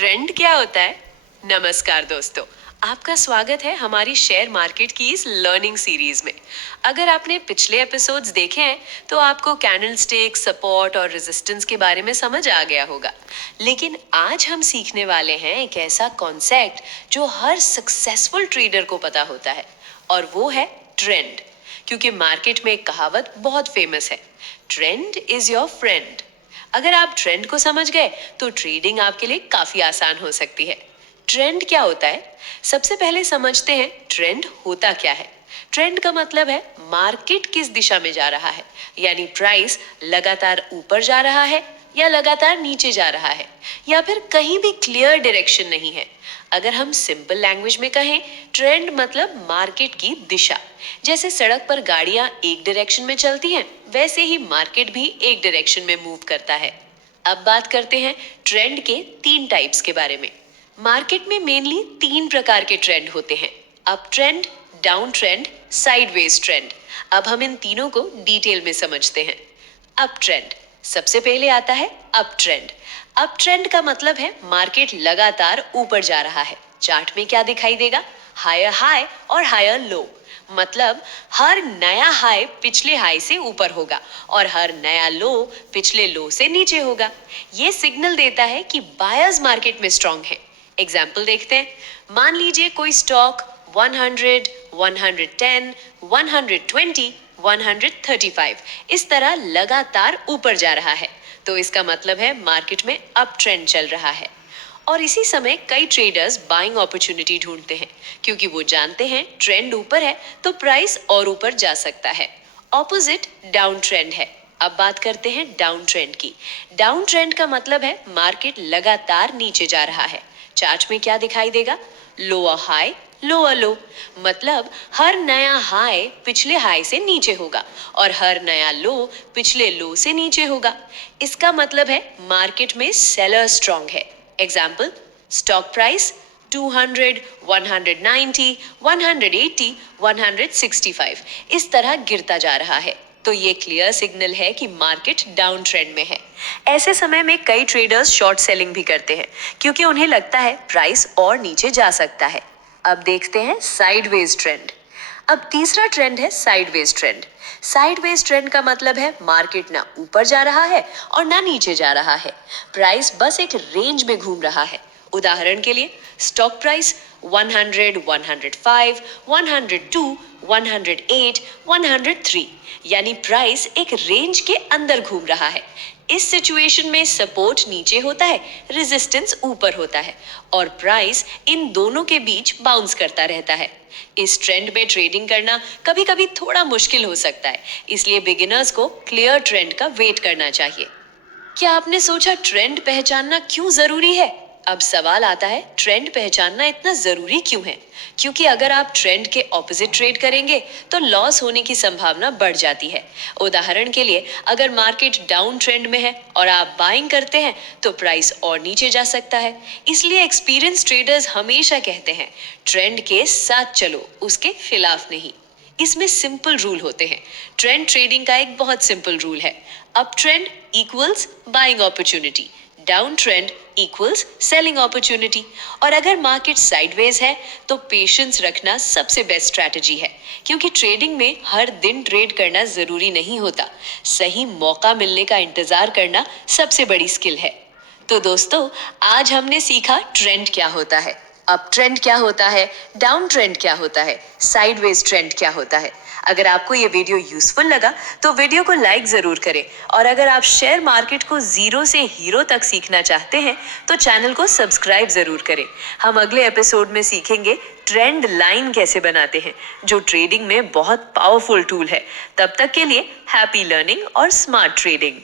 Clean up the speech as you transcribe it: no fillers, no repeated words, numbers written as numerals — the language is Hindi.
ट्रेंड क्या होता है? नमस्कार दोस्तों, आपका स्वागत है हमारी शेयर मार्केट की इस लर्निंग सीरीज में। अगर आपने पिछले एपिसोड्स देखे हैं तो आपको कैंडलस्टिक, सपोर्ट और रेजिस्टेंस के बारे में समझ आ गया होगा। लेकिन आज हम सीखने वाले हैं एक ऐसा कॉन्सेप्ट जो हर सक्सेसफुल ट्रेडर को पता होता है, और वो है ट्रेंड। क्योंकि मार्केट में एक कहावत बहुत फेमस है, ट्रेंड इज योर फ्रेंड। अगर आप ट्रेंड को समझ गए तो ट्रेडिंग आपके लिए काफी आसान हो सकती है। ट्रेंड क्या होता है? सबसे पहले समझते हैं ट्रेंड होता क्या है। ट्रेंड का मतलब है मार्केट किस दिशा में जा रहा है, यानी प्राइस लगातार ऊपर जा रहा है या लगातार नीचे जा रहा है, या फिर कहीं भी क्लियर डायरेक्शन नहीं है। अगर हम सिंपल लैंग्वेज में कहें, ट्रेंड मतलब मार्केट की दिशा। जैसे सड़क पर गाड़ियां एक डायरेक्शन में चलती हैं, वैसे ही मार्केट भी एक डायरेक्शन में मूव करता है। अब बात करते हैं ट्रेंड के 3 टाइप्स के बारे में। मार्केट में मेनली 3 प्रकार के ट्रेंड होते हैं, up trend, down trend, sideways trend. अब हम इन तीनों को डिटेल में समझते हैं। अप ट्रेंड, सबसे पहले आता है अप ट्रेंड। अप ट्रेंड का मतलब है मार्केट लगातार ऊपर जा रहा है। चार्ट में क्या दिखाई देगा? हायर हाई और हायर लो। मतलब हर नया हाई पिछले हाई से ऊपर होगा और हर नया लो पिछले लो से नीचे होगा। ये सिग्नल देता है कि बायर्स मार्केट में स्ट्रांग है। एग्जाम्पल देखते हैं। मान लीजिए कोई स्टॉक 100, 110, 120, 135 इस तरह लगातार ऊपर जा रहा है, तो इसका मतलब है मार्केट में अप ट्रेंड चल रहा है। और इसी समय कई ट्रेडर्स बाइंग अपॉर्चुनिटी ढूंढते हैं, क्योंकि वो जानते हैं ट्रेंड ऊपर है तो प्राइस और ऊपर जा सकता है। ऑपोजिट डाउन ट्रेंड है। अब बात करते हैं डाउन ट्रेंड की। डाउन ट्रेंड का मतलब है मार्केट लगातार नीचे जा रहा है। चार्ट में क्या दिखाई देगा? लोअर हाई, लोअर लो। मतलब हर नया हाई पिछले हाई से नीचे होगा और हर नया लो पिछले लो से नीचे होगा। इसका मतलब है मार्केट में सेलर स्ट्रांग है। एग्जाम्पल, स्टॉक प्राइस 200, 190, 180, 165 इस तरह गिरता जा रहा है, तो ये क्लियर सिग्नल है कि मार्केट डाउन ट्रेंड में है। ऐसे समय में कई ट्रेडर्स शॉर्ट सेलिंग भी करते हैं, क्योंकि उन्हें लगता है प्राइस और नीचे जा सकता है। अब देखते हैं साइडवेज ट्रेंड। अब तीसरा ट्रेंड है साइडवेज ट्रेंड। साइडवेज ट्रेंड का मतलब है मार्केट ना ऊपर जा रहा है और ना नीचे जा रहा है। प्राइस बस एक रेंज में घूम रहा है। उदाहरण के लिए स्टॉक प्राइस 100, 105, 102, 108, 103, यानी प्राइस एक रेंज के अंदर घूम रहा है। इस सिचुएशन में सपोर्ट नीचे होता है, रेजिस्टेंस ऊपर होता है और प्राइस इन दोनों के बीच बाउंस करता रहता है। इस ट्रेंड में ट्रेडिंग करना कभी कभी थोड़ा मुश्किल हो सकता है, इसलिए बिगिनर्स को क्लियर ट्रेंड का वेट करना चाहिए। क्या आपने सोचा ट्रेंड पहचानना क्यों जरूरी है? अब सवाल आता है, ट्रेंड पहचानना इतना जरूरी क्यों है? क्योंकि अगर आप ट्रेंड के ऑपोजिट ट्रेड करेंगे तो लॉस होने की संभावना बढ़ जाती है। उदाहरण के लिए, अगर मार्केट डाउन ट्रेंड में है और आप बाइंग करते हैं तो प्राइस और नीचे जा सकता है। इसलिए एक्सपीरियंस ट्रेडर्स हमेशा कहते हैं, ट्रेंड के साथ चलो, उसके खिलाफ नहीं। इसमें सिंपल रूल होते हैं। ट्रेंड ट्रेडिंग का एक बहुत सिंपल रूल है, up trend equals buying opportunity, down trend equals selling opportunity. और अगर मार्केट साइडवेज है तो पेशेंस रखना सबसे बेस्ट स्ट्रैटेजी है, क्योंकि ट्रेडिंग में हर दिन ट्रेड करना जरूरी नहीं होता। सही मौका मिलने का इंतजार करना सबसे बड़ी स्किल है। तो दोस्तों, आज हमने सीखा ट्रेंड क्या होता है, अप ट्रेंड क्या होता है, डाउन ट्रेंड क्या होता है, साइडवेज ट्रेंड क्या होता है। अगर आपको ये वीडियो यूजफुल लगा तो वीडियो को लाइक जरूर करें, और अगर आप शेयर मार्केट को जीरो से हीरो तक सीखना चाहते हैं तो चैनल को सब्सक्राइब जरूर करें। हम अगले एपिसोड में सीखेंगे ट्रेंड लाइन कैसे बनाते हैं, जो ट्रेडिंग में बहुत पावरफुल टूल है। तब तक के लिए हैप्पी लर्निंग और स्मार्ट ट्रेडिंग।